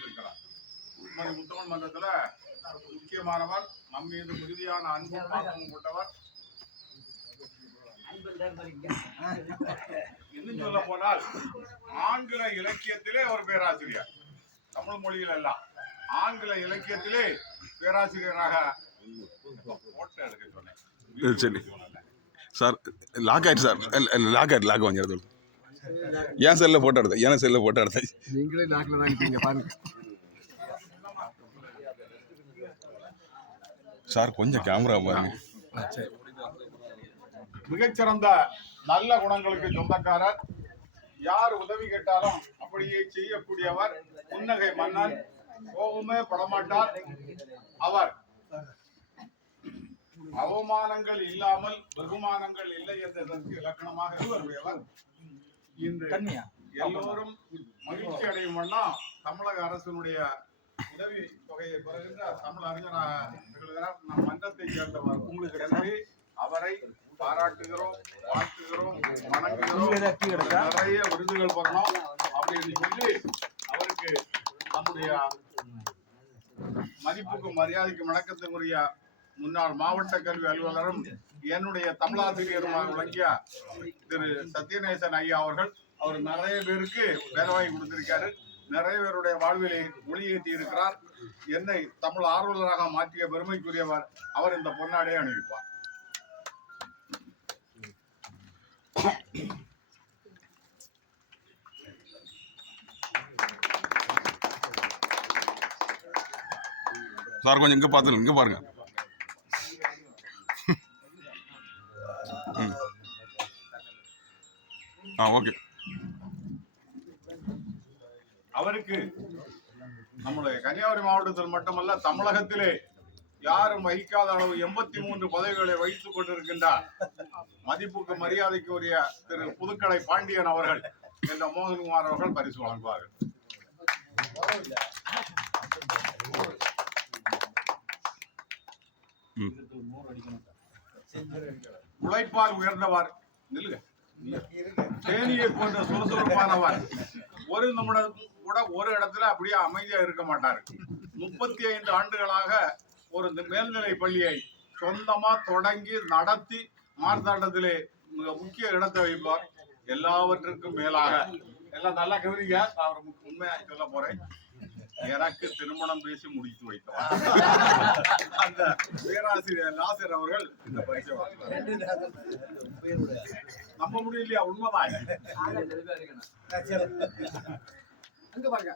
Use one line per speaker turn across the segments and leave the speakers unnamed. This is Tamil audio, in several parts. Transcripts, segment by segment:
வைத்திருக்கிறார். உண்மை முத்தமிழ் மன்றத்துல முக்கியமானவர் நம் மீது மிகுதியான அன்பும் பாசமும் கொண்டவர். இன்னும் சொல்ல போனால் ஆங்கில இலக்கியத்திலே ஒரு பேராசிரியர். தமிழ் மொழியில் அல்ல ஆங்கில இலக்கியத்திலே பேராசிரியராக எடுக்க சொன்னேன்.
சரி. சார் லாக் ஆயிடுச்சு சார். லாக் ஆயிட்டு லாக் வாங்கிறது என் செல்லில் ஃபோட்டோ எடுத்தேன் என் செல்லில் ஃபோட்டோ எடுத்தேன்
நீங்களே நாக்கில் வாங்கிட்டீங்க பாருங்க.
சார் கொஞ்சம் கேமரா பாருங்க.
மிகச்சிறந்த நல்ல குணங்களுக்கு சொந்தக்காரர். யார் உதவி கேட்டாலும் அப்படியே செய்யக்கூடியவர் புன்னகை மன்னன். கோபமே படமாட்டார். அவர் அவமானங்கள் இல்லாமல் வெகுமானங்கள் இல்லை என்பதற்கு இலக்கணமாக இருவருடையவர் இந்த எல்லோரும் மகிழ்ச்சி அடையும் வண்ணம் தமிழக அரசினுடைய உதவி தொகையை பெறுகின்ற தமிழ் திகழ்கிறார் நம் மன்றத்தை சேர்ந்தவர் உங்களுக்கு எனவே அவரை பாராட்டுகிறோம் வாழ்த்துகிறோம் வணங்குகிறோம். நிறைய விருதுகள் பெறணும் அப்படின்னு சொல்லி அவருக்கு நம்முடைய மதிப்புக்கும் மரியாதைக்கும் வணக்கத்துக்குரிய முன்னாள் மாவட்ட கல்வி அலுவலரும் என்னுடைய தமிழாசிரியருமாக விளங்கிய திரு சத்யநேசன் ஐயா அவர்கள் அவர் நிறைய பேருக்கு வேலைவாய் கொடுத்திருக்காரு. நிறைய பேருடைய வாழ்விலை ஒளியேற்றி இருக்கிறார். என்னை தமிழ் ஆர்வலராக மாற்றிய பெருமைக்குரியவர் அவர் இந்த பொன்னாடையை அணிவிப்பார்.
சார் கொஞ்சம் இங்கே பார்த்துருங்க இங்கே பாருங்க. ஆ ஓகே.
அவருக்கு நம்முடைய கன்னியாகுமரி மாவட்டத்தில் மட்டுமல்ல தமிழகத்திலே யாரும் வகிக்காத அளவு எண்பத்தி மூன்று பதவிகளை வகித்துக் கொண்டிருக்கின்றார். மதிப்புக்கு மரியாதைக்கு உரிய திரு புதுக்கடை பாண்டியன் அவர்கள் என்ற மோகன்குமார் அவர்கள் பரிசு வழங்குவார்கள். உழைப்பால் உயர்ந்தவர் நில்லுங்க. தேனியை போன்ற சுறுசுறுப்பானவர். ஒரு நிமிடம் கூட ஒரு இடத்துல அப்படியே அமைதியா இருக்க மாட்டார். முப்பத்தி ஐந்து ஆண்டுகளாக ஒரு மேல்நிலை பள்ளியை சொந்தமா தொடங்கி நடத்தி மார்த்தாண்டத்திலே மிக முக்கிய இடத்தை வைப்பார். எல்லாவற்றுக்கும் மேலாக. எல்லாம் நல்லா கவனிங்க. நான் ஒரு உண்மையா சொல்ல போறேன். எனக்கு திருமணம் பேசி முடித்து வைத்தவர். அந்த பேராசிரியர் நாசர் அவர்கள் இந்த பரிசை நம்ப முடியலையா? உண்மைதான்.
அங்க பாருங்க.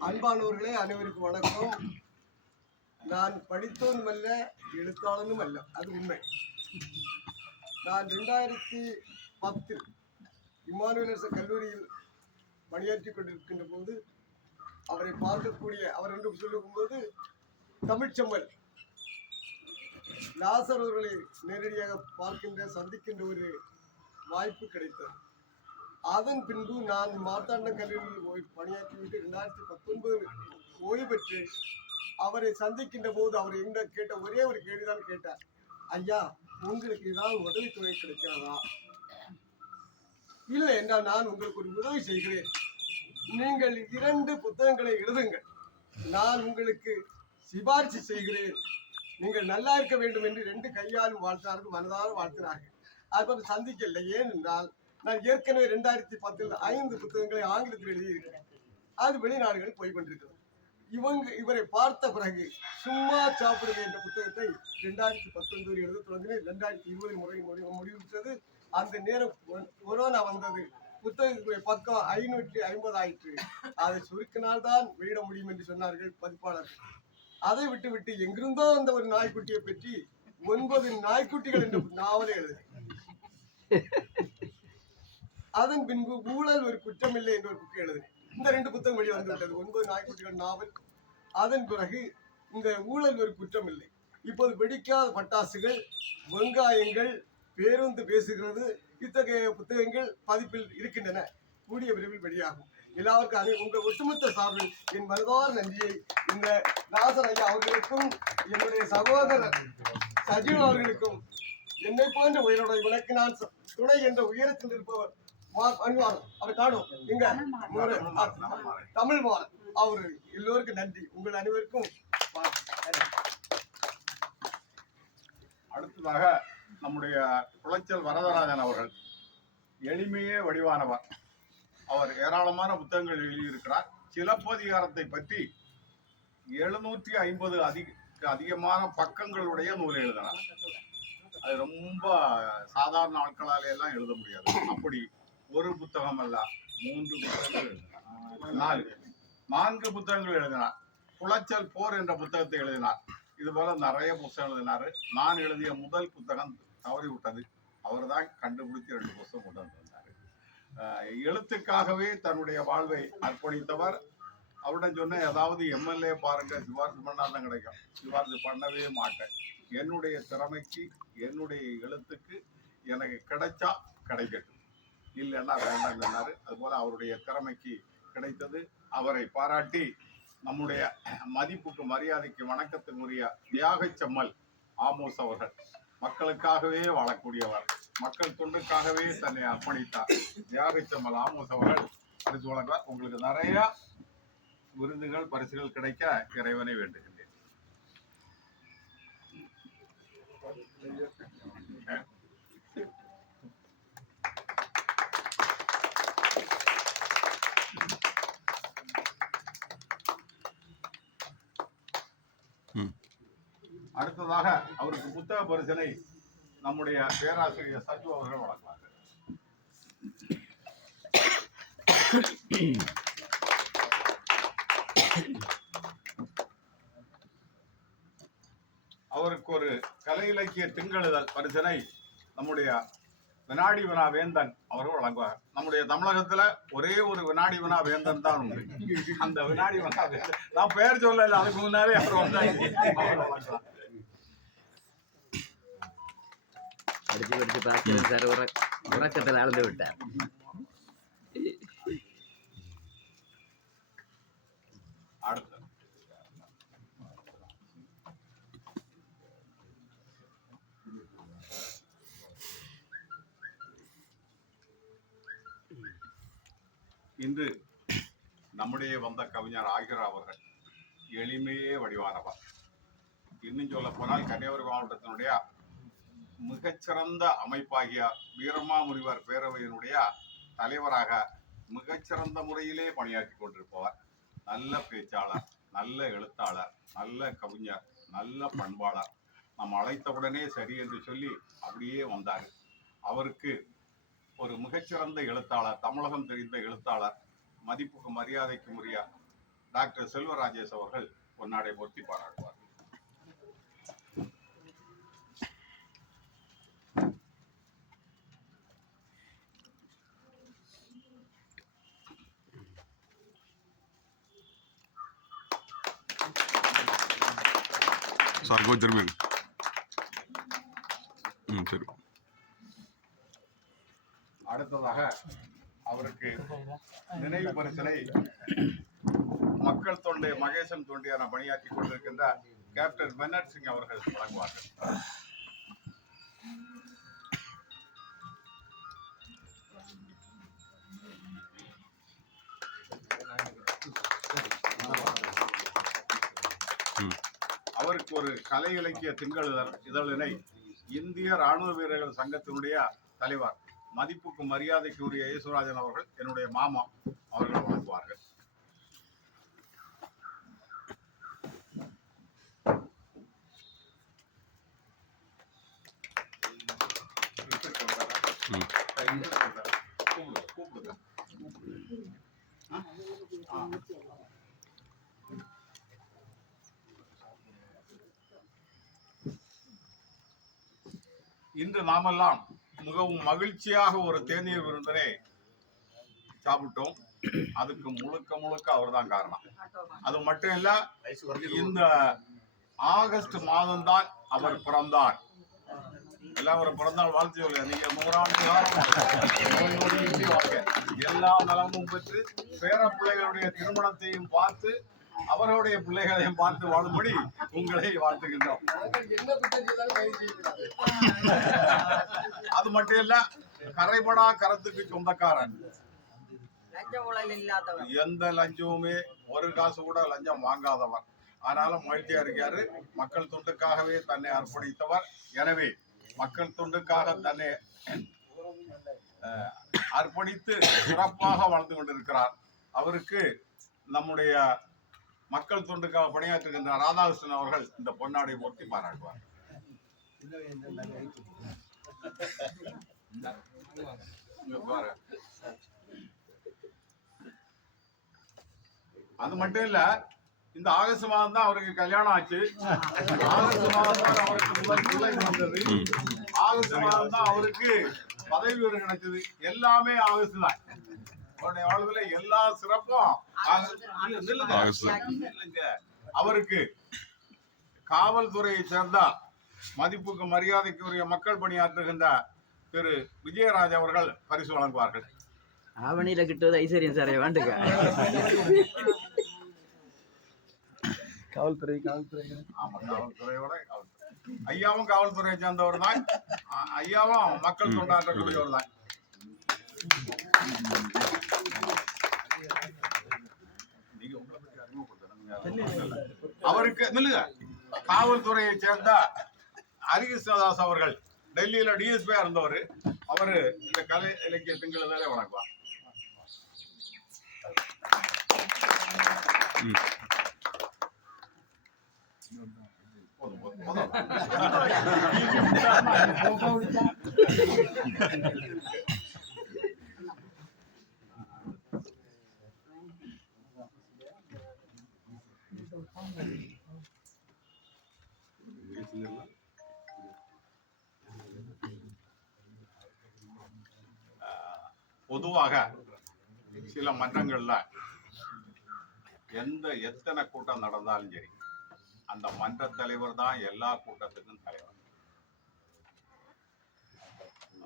அன்பானவர்களே அனைவருக்கும் வணக்கம். நான் படித்தவனும் அல்ல எழுத்தாளனும் அல்ல அது உண்மை. நான் ரெண்டாயிரத்தி பத்தில் இமானுவேலரச கல்லூரியில் பணியாற்றிக் கொண்டிருக்கின்ற போது அவரை பார்க்கக்கூடிய அவர் என்று சொல்லும்போது தமிழ்ச்செம்மல். லாசர் அவர்களை நேரடியாக பார்க்கின்ற சந்திக்கின்ற ஒரு வாய்ப்பு கிடைத்தது. அதன் பின்பு நான் மார்த்தாண்ட கல்லூரியில் போய் பணியாற்றிவிட்டு ரெண்டாயிரத்தி பத்தொன்பது ஓய்வு பெற்று அவரை சந்திக்கின்ற போது அவர் எங்க கேட்ட ஒரே ஒரு கேள்விதான் கேட்டார். ஐயா உங்களுக்கு ஏதாவது உதவித்தொகை கிடைக்கிறதா? இல்லை என்றால் நான் உங்களுக்கு ஒரு உதவி செய்கிறேன். நீங்கள் இரண்டு புத்தகங்களை எழுதுங்கள். நான் உங்களுக்கு சிபாரிசு செய்கிறேன். நீங்கள் நல்லா இருக்க வேண்டும் என்று ரெண்டு கையாலும் வாழ்த்தார்கள் மனதார வாழ்த்தினார்கள். அதுபோல் சந்திக்கலை. ஏனென்றால் நான் ஏற்கனவே ரெண்டாயிரத்தி பத்தில் ஐந்து புத்தகங்களை ஆங்கிலத்தில் எழுதியிருக்கிறேன். அது வெளிநாடுகளில் போய் கொண்டிருக்கிறது. இவங்க இவரை பார்த்த பிறகு சும்மா சாப்பிடுங்க என்ற புத்தகத்தை ரெண்டாயிரத்தி பத்தொன்பதில் எழுத தொடங்கினேன். ரெண்டாயிரத்தி இருபது முறை முடி- முடிவுற்றது அந்த நேரம் கொரோனா வந்தது. புத்தகத்துடைய பக்கம் ஐநூற்றி ஐம்பது ஆயிற்று. அதை சுருக்கினால்தான் வெளியிட முடியும் என்று சொன்னார்கள் பதிப்பாளர். அதை விட்டு விட்டு எங்கிருந்தோ அந்த ஒரு நாய்க்குட்டியை பற்றி ஒன்பது நாய்க்குட்டிகள் என்ற நாவலை எழுதினேன் அதன் பின்பு ஊழல் ஒரு குற்றமில்லை என்ற ஒரு புக்கு எழுதினேன் இந்த ரெண்டு புத்தகம் வெளியே வந்து விட்டது ஒன்பது நாய்க்குட்டிகள் நாவல். அதன் பிறகு இந்த ஊழல் ஒரு குற்றமில்லை இப்போது வெடிக்காத பட்டாசுகள் வெங்காயங்கள் பேருந்து பேசுகிறது இத்தகைய புத்தகங்கள் பதிப்பில் இருக்கின்றன. கூடிய விரைவில் வெளியாகும். எல்லாருக்காக உங்கள் ஒட்டுமொத்த சார்பில் என் மனதார் நன்றியை இந்த நாசர் ஐயா அவர்களுக்கும் என்னுடைய சகோதரர் சஜீவ் அவர்களுக்கும் என்னை போன்ற உயிரோட உனக்கு நான் துணை என்ற உயரத்தில் இருப்பவர் மா- அணிவாரம் அவர் காணும். இங்க முரு- அ- தமிழ் மாறன் அவர் எல்லோருக்கும் நன்றி. உங்கள் அனைவருக்கும்.
அடுத்ததாக நம்முடைய குளச்சல் வரதராஜன் அவர்கள் எளிமையே வடிவானவர். அவர் ஏராளமான புத்தகங்கள் எழுதியிருக்கிறார். சிலப்பதிகாரத்தை பற்றி எழுநூற்றி ஐம்பது அதிக அதிகமான பக்கங்களுடைய நூல் எழுதினார் அது ரொம்ப சாதாரண ஆட்களால எல்லாம் எழுத முடியாது. அப்படி ஒரு புத்தகம் அல்ல மூன்று புத்தகங்கள் நாலு. நான்கு புத்தகங்கள் எழுதினார். குளச்சல் போர் என்ற புத்தகத்தை எழுதினார். இது போல நிறைய புத்தகம் எழுதினாரு. நான் எழுதிய முதல் புத்தகம் தவறி விட்டது. அவர் தான் கண்டுபிடித்து ரெண்டு புத்தகம் கொண்டு வந்திருந்தார். எழுத்துக்காகவே தன்னுடைய வாழ்வை அர்ப்பணித்தவர். அவருடன் சொன்ன ஏதாவது எம்எல்ஏ பாருங்க சிபாரிசு பண்ணாதான் கிடைக்கும். சிபாரிசு பண்ணவே மாட்டேன். என்னுடைய திறமைக்கு என்னுடைய எழுத்துக்கு எனக்கு கிடைச்சா கிடைக்கட்டும். இல்லைன்னா வேண்டாம் சொன்னாரு அதுபோல அவருடைய திறமைக்கு கிடைத்தது. அவரை பாராட்டி நம்முடைய மதிப்புக்கு மரியாதைக்கு வணக்கத்தினுடைய தியாகச் செம்மல் ஆமோஸ் அவர்கள் மக்களுக்காகவே வாழக்கூடியவர். மக்கள் தொண்டுக்காகவே தன்னை அர்ப்பணித்தார். தியாகச் செம்மல் ஆமோஸ் அவர்கள் பரிசு வழங்குவார். உங்களுக்கு நிறைய விருந்துகள் பரிசுகள் கிடைக்க இறைவனை வேண்டுகின்றேன்
ம்.
அடுத்ததாக அவருக்கு புத்தக பரிசனை நம்முடைய பேராசிரியர் சஜு அவர்கள் வழங்குவார்கள். அவருக்கு ஒரு கலை இலக்கிய திங்களுதல் பரிசனை நம்முடைய வினாடி வினா வேந்தன் அவர்கள் வழங்குவார். நம்முடைய தமிழகத்துல ஒரே ஒரு வினாடி வினா வேந்தன் தான் உண்டு. அந்த வினாடி வினா வேந்தன் நான் பெயர் சொல்லல அதுக்கு முன்னாலே அவர் வந்தாங்க அவர் வழங்குவார்.
படிச்சு படிச்சு பார்த்து சார் உற உறக்கத்தில் ஆழ்ந்து விட்டார்
அடுத்து இன்று நம்முடைய வந்த கவிஞர் ஆகிரா அவர்கள் எளிமையே வடிவானவர் இன்னும் சொல்ல போனால் கன்னியாகுமரி மாவட்டத்தினுடைய மிகச்சிறந்த அமைப்பாகிய வீரமாமுனிவர் பேரவையினுடைய தலைவராக மிகச்சிறந்த முறையிலே பணியாற்றி கொண்டிருப்பவர். நல்ல பேச்சாளர் நல்ல எழுத்தாளர் நல்ல கவிஞர் நல்ல பண்பாளர். நாம் அழைத்தவுடனே சரி என்று சொல்லி அப்படியே வந்தார். அவருக்கு ஒரு மிகச்சிறந்த எழுத்தாளர் தமிழகம் தெரிந்த எழுத்தாளர் மதிப்புக்கு மரியாதைக்கு உரிய டாக்டர் செல்வராஜேஷ் அவர்கள் பொன்னாடை பொருத்தி பாராட்டுவார்.
சாரி கொஞ்சம் திரும்பி ம் சரி.
அடுத்ததாக அவருக்கு நினைவு பரிசலை மக்கள் தொண்டை மகேசன் தொண்டியான பணியாற்றி கொண்டிருக்கின்ற கேப்டன் பென்னட் சிங் அவர்கள் வழங்குவார்கள். அவருக்கு ஒரு கலை இலக்கிய திங்கள் இதழ்- இதழினை இந்திய ராணுவ வீரர்கள் சங்கத்தினுடைய தலைவர் மதிப்புக்கு மரியாதைக்கு உரிய யேசுராஜன் அவர்கள் என்னுடைய மாமா அவர்கள் வழங்குவார்கள் கூப்பிடுங்க. இன்று நாமெல்லாம் மிகவும் மகிழ்ச்சியாக ஒரு தேநீர் விருந்தனை சாப்பிட்டோம். அதுக்கு முழுக்க முழுக்க அவர் தான் காரணம். அது மட்டும் இல்ல இந்த ஆகஸ்ட் மாதம்தான் அவர் பிறந்தார். எல்லாம் ஒரு பிறந்தநாள் வாழ்த்து சொல்ல நீங்க நூறாண்டு காலம் எல்லா நலமும் பெற்று பேர பிள்ளைகளுடைய திருமணத்தையும் பார்த்து அவருடைய பிள்ளைகளையும் பார்த்து வாழும்படி உங்களை வாழ்த்துகின்றோம். அது மட்டும் இல்ல கரைபடா கரத்துக்கு சொந்தக்காரன். எந்த லஞ்சமுமே ஒரு காசு கூட லஞ்சம் வாங்காதவர் ஆனாலும் மகிழ்ச்சியா இருக்காரு. மக்கள் தொண்டுக்காகவே தன்னை அர்ப்பணித்தவர். எனவே மக்கள் தொண்டுக்காக தன்னை அஹ், அர்ப்பணித்து சிறப்பாக வாழ்ந்து கொண்டிருக்கிறார். அவருக்கு நம்முடைய மக்கள் தொண்டுக்காக பணியாற்றுகின்ற ராதாகிருஷ்ணன் அவர்கள் இந்த பொன்னாடை போர்த்தி பாராட்டுவார். அது மட்டும் இல்ல இந்த ஆகஸ்ட் மாதம் தான் அவருக்கு கல்யாணம் ஆச்சு. ஆகஸ்ட் மாதம் தான் அவருக்கு முதல் பிள்ளை வந்தது ஆகஸ்ட் மாதம் தான் அவருக்கு பதவி உயர்வு கிடைச்சது. எல்லாமே ஆகஸ்ட் தான். அவருடைய வாழ்வுல எல்லா சிறப்பும் அவருக்கு காவல்துறையை சேர்ந்த மதிப்புக்கு மரியாதைக்குரிய மக்கள் பணியாற்றுகின்ற திரு விஜயராஜ் அவர்கள் பரிசு வழங்குவார்கள்.
ஆவணியில கிட்டுவது ஐஸ்வர்யம் சாரே வேண்டுங்க.
ஆமா காவல்துறையோட காவல்துறை. ஐயாவும் காவல்துறையை சேர்ந்தவர் தான். ஐயாவும் மக்கள் தொண்டாற்றக்கூடியவர் தான் நீங்க உங்களை பத்தி அறிமுகப்படுத்தணும். அவருக்கு நில்லுங்க. காவல்துறையை சேர்ந்த ஹரிகிருஷ்ணதாஸ் அவர்கள் டெல்லியில டிஎஸ்பியா இருந்தவர். அவரு இந்த கலை இலக்கிய திங்களதாலே வணங்குவார். போதும், போதும், போதும். பொதுவாக சில மன்றங்கள்ல எந்த எத்தனை கூட்டம் நடந்தாலும் சரி அந்த மன்ற தலைவர் தான் எல்லா கூட்டத்துக்கும் தலைவர்.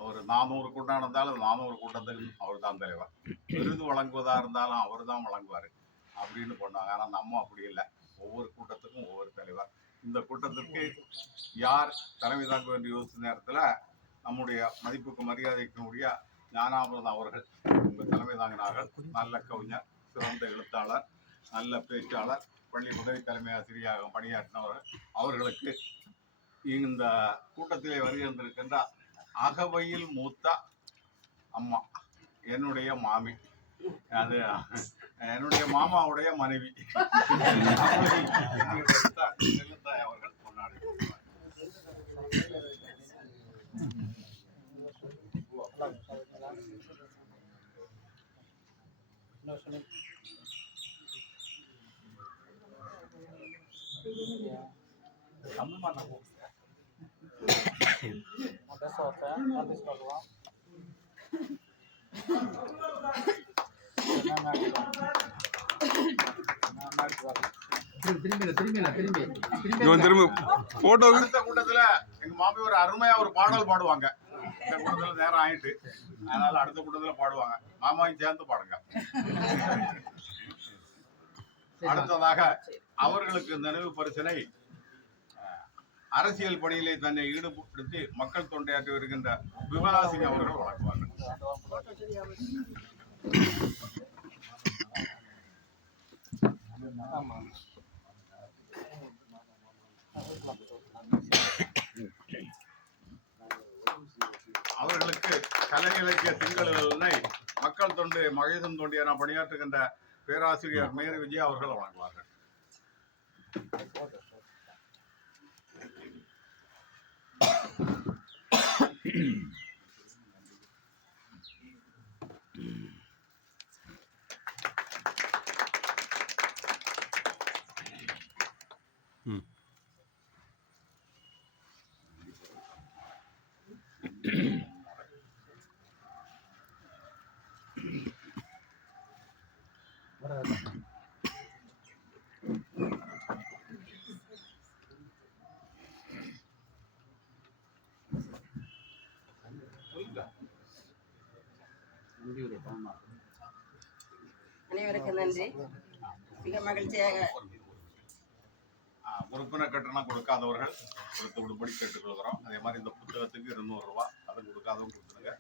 ஒரு நானூறு கூட்டம் நடந்தாலும் நானூறு கூட்டத்துக்கு அவர் தான் தலைவர். விருது வழங்குவதா இருந்தாலும் அவர் தான் வழங்குவார் அப்படின்னு பண்ணுவாங்க ஆனால் நம்ம அப்படி இல்லை. ஒவ்வொரு கூட்டத்துக்கும் ஒவ்வொரு தலைவர் இந்த கூட்டத்திற்கு யார் தலைமை தாங்க வேண்டிய யோசித்த நேரத்தில் நம்முடைய மதிப்புக்கு மரியாதைக்குரிய ஞானாமிரதம் அவர்கள் உங்க தலைமை தாங்கினார்கள் நல்ல கவிஞர் சிறந்த எழுத்தாளர் நல்ல பேச்சாளர் பள்ளி உதவி தலைமை ஆசிரியராக பணியாற்றினவர். அவர்களுக்கு இந்த கூட்டத்திலே வருகின்றிருக்கின்ற அகவையில் மூத்த அம்மா என்னுடைய மாமி. அது என்னுடைய மாமாவுடைய மனைவி. அவர்கள் எடுத்த செல்லுத்தாய்
இவன் திரும்ப போட்டோவுக்கு
அடுத்த கூட்டத்துல எங்க மாமி ஒரு அருமையா ஒரு பாடல் பாடுவாங்க. இந்த கூட்டத்துல நேரம் ஆயிட்டு. அதனால அடுத்த கூட்டத்துல பாடுவாங்க. மாமாவையும் சேர்ந்து பாடுங்க. அடுத்ததாக அவர்களுக்கு நினைவு பரிசனை அரசியல் பணியிலே தன்னை ஈடுபடுத்தி மக்கள் தொண்டையாற்றி வருகின்ற விமலாசினி அவர்கள் வழங்குவார்கள். அவர்களுக்கு கலைநிலக்கிய திங்களை மக்கள் தொண்டு மகேசன் தொண்டு என பணியாற்றுகின்ற பேராசிரியர் மேரி விஜய் அவர்கள் வழங்குவார்கள்
Mm-hmm. நன்றி மிக மகிழ்ச்சியாக.
ஆஹ், உறுப்பினர் கட்டணம் கொடுக்காதவர்கள் கொடுத்து விடுபடி கேட்டுக்கொள்கிறோம். அதே மாதிரி இந்த புத்தகத்துக்கு இருநூறு ரூபா அதை கொடுக்காதவங்க கொடுத்துருங்க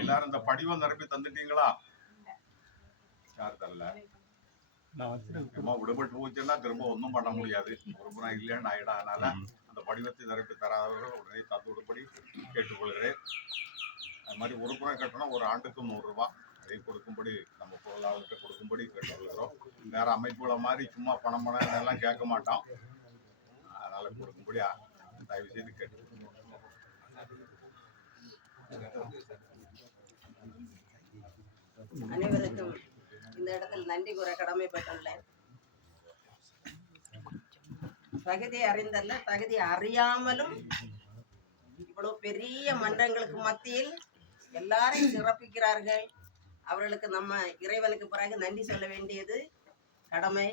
எல்லாரும் இந்த படிவம் நிரப்பி தந்துட்டீங்களா? யார் தரல? சும்மா விடுபட்டு போச்சுன்னா திரும்ப ஒன்றும் பண்ண முடியாது. உறுப்பினர் இல்லைன்னு ஆயிடும். அதனால அந்த படிவத்தை நிரப்பி தராதவர்கள் உடனே தந்து விடுபடி கேட்டுக்கொள்கிறேன். அது மாதிரி உறுப்பினர் கட்டணம் ஒரு ஆண்டுக்கு நூறு ரூபாய் கொடுக்கும்படி நம்ம பொருளாளர்கிட்ட கொடுக்கும்படி கேட்டுக்கொள்கிறோம். வேற அமைப்புகளை மாதிரி சும்மா பணம் பணம் இதெல்லாம் கேட்க மாட்டோம். அதனால கொடுக்கும்படி தயவு செய்து கேட்டு
அனைவருக்கும் இந்த இடத்தில் நன்றி கூற கடமைப்பட்டுள்ளேன். தகுதி அறிந்தல்ல தகுதி அறியாமலும் இவ்வளவு பெரிய மன்றங்களுக்கு மத்தியில் எல்லாரையும் சிறப்பிக்கிறார்கள். அவர்களுக்கு நம்ம இறைவனுக்கு பிறகு நன்றி சொல்ல வேண்டியது. கடமை.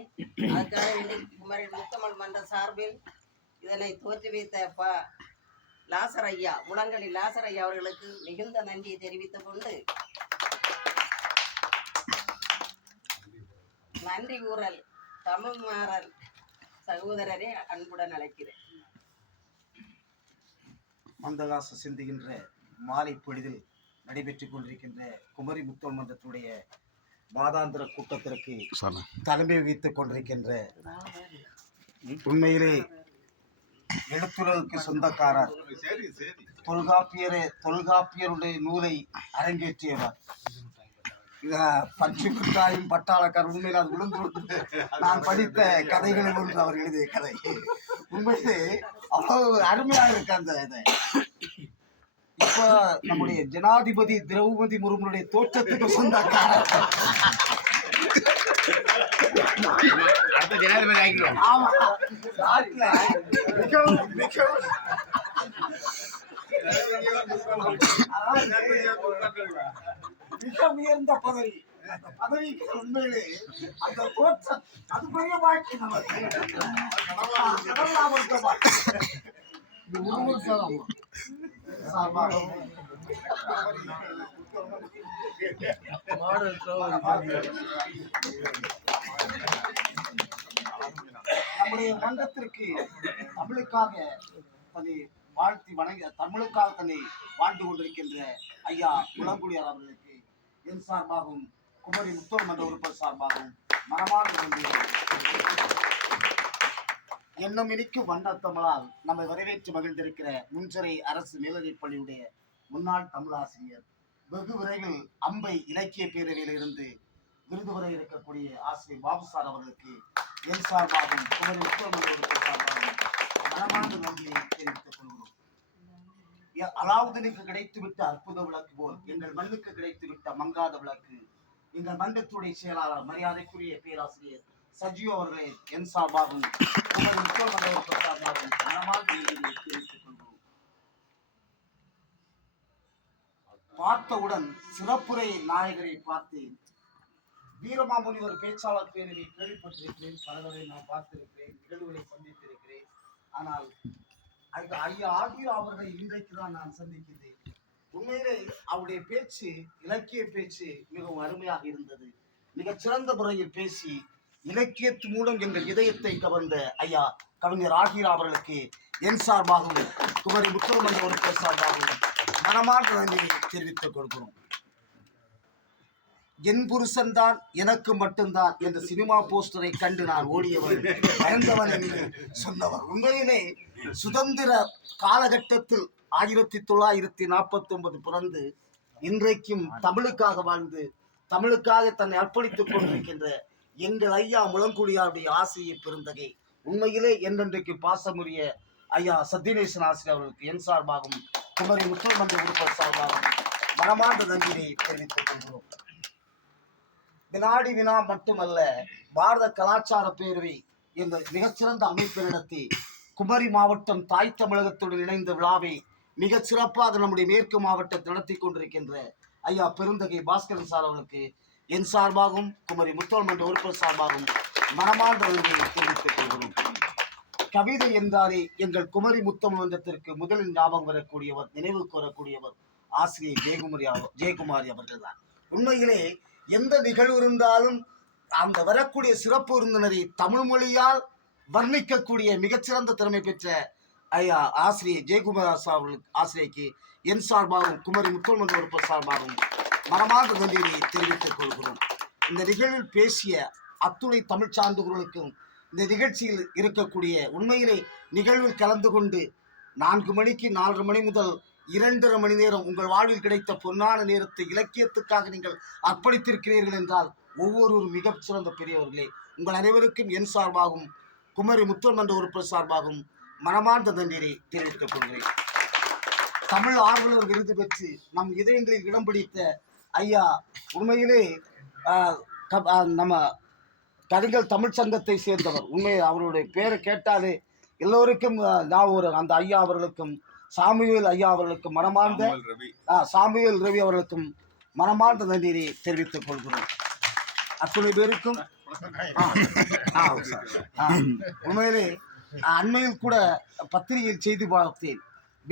அதுக்காக வேண்டி குமரி முத்தமிழ் மன்ற சார்பில் இதனை தோற்றுவித்த ப லாசர் ஐயா முழங்கலி லாசர் ஐயா அவர்களுக்கு மிகுந்த நன்றியை தெரிவித்துக் கொண்டு நன்றி கூறல் தமிழ் மாறல் சகோதரரே அன்புடன் அழைக்கிறேன்.
மந்தகாச சிந்துகின்ற மாலை பொழுதில் நடைபெற்றுக் கொண்டிருக்கின்ற குமரி முத்தோல் மன்றத்துடைய மாதாந்திர கூட்டத்திற்கு தலைமை வகித்துக் கொண்டிருக்கின்ற உண்மையிலே எழுத்துலகுக்கு சொந்தக்காரர் தொல்காப்பியரே தொல்காப்பியருடைய நூலை அரங்கேற்றியவர். பஞ்சு மிட்டாயும் பட்டாளக்கார் உண்மையில் அது விழுந்து விழுந்து நான் படித்த கதைகளில் ஒன்று அவர் எழுதிய கதை. உண்மையிலே அவ்வளவு அருமையாக இருக்கு அந்த இது. இப்ப நம்முடைய ஜனாதிபதி திரௌபதி முர்முடைய தோற்றத்துக்கு சொந்தக்காரர். மிக உயர்ந்த பதவி. அந்த பதவிக்கு உண்மையிலே அந்த தோற்றம் அது பெரிய வாழ்க்கை நமக்கு நம்முடைய மன்றத்திற்கு தமிழுக்காக தன்னை வாழ்த்தி வணங்க தமிழுக்காக தன்னை வாழ்ந்து கொண்டிருக்கின்ற ஐயா குளங்குடியார் அவர்களுக்கு என் சார்பாகவும் குமரி முத்தோல் மன்ற உறுப்பினர் சார்பாகவும் மனமார்ந்த நன்றி என்னும் இனிக்கும் வண்ணத்தமிழால் நம்மை வரவேற்று மகிழ்ந்திருக்கிற முன்சிறை அரசு மேல்நிலைப்பள்ளியுடைய முன்னாள் தமிழாசிரியர் வெகு விரைவில் அம்பை இலக்கிய பேரவையில் இருந்து விருது வரை இருக்கக்கூடிய ஆசிரியர் பாபு சார் அவர்களுக்கு என் சார்பாகவும் குமரி உத்தரமன்ற சார்பாகவும் மனமார்ந்த நன்றியை தெரிவித்துக் கொள்கிறோம். எ- அலாவுதீனுக்கு கிடைத்துவிட்ட அற்புத விளக்கு போல் எங்கள் மண்ணுக்கு கிடைத்துவிட்ட மங்காத விளக்கு எங்கள் மன்றத்துடைய செயலாளர் மரியாதைக்குரிய பேராசிரியர் சஜீவ் அவர்களை என் சார்பாகவும் குமரி உத்தரமன்ற உறுப்பினர் சார்பாகவும் மனமார்ந்த தெரிவித்துக் பார்த்தவுடன் சிறப்புரை நாயகரை பார்த்தேன் வீரமாமுனிவர் பேச்சாளர் பேரவை கேள்விப்பட்டிருக்கிறேன் பலவரை நான் பார்த்திருக்கிறேன் நிகழ்வுகளை சந்தித்திருக்கிறேன். ஆனால் அந்த ஐயா ஆகியோ அவர்களை இன்றைக்கு தான் நான் சந்திக்கின்றேன். உண்மையிலே அவருடைய பேச்சு இலக்கிய பேச்சு மிகவும் அருமையாக இருந்தது. மிகச் சிறந்த முறையில் பேசி இலக்கியத்து மூலம் எங்கள் இதயத்தை கவர்ந்த ஐயா கவிஞர் ஆகிரா அவர்களுக்கு என் சார்பாகவும் குமரி முத்தரமன்ற உறுப்பினர் சார்பாகவும் மனமார்ந்த நன்றியை தெரிவித்துக் கொள்கிறோம். என் புருஷன்தான் எனக்கு மட்டும்தான் என்ற சினிமா போஸ்டரை கண்டு நான் ஓடியவன் பயந்தவன் என்று சொன்னவர். உண்மையிலே சுதந்திர காலகட்டத்தில் ஆயிரத்தி தொள்ளாயிரத்தி நாற்பத்தி ஒன்பது பிறந்து இன்றைக்கும் தமிழுக்காக வாழ்ந்து தமிழுக்காக தன்னை அர்ப்பணித்துக் கொண்டிருக்கின்ற எங்கள் ஐயா முழங்குடியாருடைய ஆசையை பெருந்தகை. உண்மையிலே என்றென்றைக்கு பாசமுரிய ஐயா சத்தியநேசன் ஆசிரியர் அவர்களுக்கு என் சார்பாகவும் குமரி முத்தமன்ற உறுப்பினர் சார்பாகவும் மனமார்ந்த நன்றியை தெரிவித்துக் கொள்கிறோம். வினாடி வினா மட்டுமல்ல பாரத கலாச்சார பேரவை என்ற மிகச்சிறந்த அமைப்பை நடத்தி குமரி மாவட்டம் தாய் தமிழகத்துடன் இணைந்த விழாவை மிகச் சிறப்பாக நம்முடைய மேற்கு மாவட்டத்தில் நடத்தி கொண்டிருக்கின்ற ஐயா பெருந்தகை பாஸ்கரன் சார் அவர்களுக்கு என் சார்பாகவும் குமரி முத்தோல் மன்ற உறுப்பினர் சார்பாகவும் மனமார்ந்த நன்றியை தெரிவித்துக் கொள்கிறோம். கவிதை என்றாரே எங்கள் குமரி முத்தம் மன்றத்திற்கு முதலில் ஞாபகம் வரக்கூடியவர் நினைவுக்கு ஆசிரியை ஜெயகுமரி ஜெயக்குமாரி அவர்கள் ஜெயக்குமாரி அவர்கள்தான். உண்மையிலே எந்த நிகழ்வு இருந்தாலும் அந்த வரக்கூடிய சிறப்பு விருந்தினரை தமிழ் மொழியால் வர்ணிக்கக்கூடிய மிகச்சிறந்த திறமை பெற்ற ஐயா ஆசிரியர் ஜெயக்குமார் அவர்களுக்கு ஆசிரியைக்கு என் சார்பாகவும் குமரி முத்தல்மன்ற உறுப்பினர் சார்பாகவும் மனமாக நன்றியை தெரிவித்துக் கொள்கிறோம். இந்த நிகழ்வில் பேசிய அத்துணை தமிழ் சார்ந்தவர்களுக்கும் இந்த நிகழ்ச்சியில் இருக்கக்கூடிய உண்மையிலே நிகழ்வில் கலந்து கொண்டு நான்கு மணிக்கு நாலரை மணி முதல் இரண்டரை மணி நேரம் உங்கள் வாழ்வில் கிடைத்த பொன்னான நேரத்தை இலக்கியத்துக்காக நீங்கள் அர்ப்பணித்திருக்கிறீர்கள் என்றால் ஒவ்வொருவரும் மிகச் சிறந்த பெரியவர்களே. உங்கள் அனைவருக்கும் என் சார்பாகவும் குமரி முத்தல் உறுப்பினர் சார்பாகவும் மனமார்ந்த நன்றியை தெரிவித்துக் கொள்கிறேன். தமிழ் ஆர்வலர் விருது பெற்று நம் இதயங்களில் இடம் பிடித்த ஐயா உண்மையிலே நம்ம கவிஞர் தமிழ் சங்கத்தை சேர்ந்தவர். உண்மை அவருடைய பேரை கேட்டாலே எல்லோருக்கும் ஞாபகம் வரும். அந்த ஐயா அவர்களுக்கும் சாமுவேல் ஐயா அவர்களுக்கும் மனமார்ந்த
சாமுவேல் ரவி.
அவர்களுக்கும் மனமார்ந்த நன்றியை தெரிவித்துக் கொள்கிறோம். அத்துணை பேருக்கும் உண்மையிலே அண்மையில் கூட பத்திரிகையில் செய்தி பார்த்தேன்.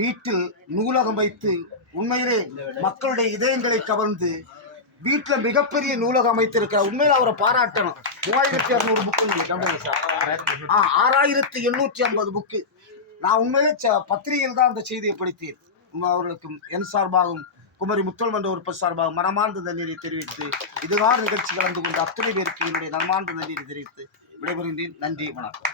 வீட்டில் நூலகம் வைத்து உண்மையிலே மக்களுடைய இதயங்களை கவர்ந்து வீட்டில் மிகப்பெரிய நூலகம் அமைத்திருக்கிறார் உண்மையில் அவரை பாராட்டணும். மூவாயிரத்தி இரநூறு புக்கு சார். ஆ ஆறாயிரத்தி எண்ணூற்றி ஐம்பது புக்கு நான் உண்மையிலே ச- பத்திரிகையில் தான் அந்த செய்தியை படித்தேன். அவர்களுக்கும் என் சார்பாகவும் குமரி முத்தல்மன்ற மன்ற சார்பாக மனமார்ந்த நன்றியை தெரிவித்து இதுதான் நிகழ்ச்சி கலந்து கொண்ட அத்தனை பேருக்கு என்னுடைய மனமார்ந்த நன்றியை தெரிவித்து விடைபெறுகின்றேன். நன்றி வணக்கம்.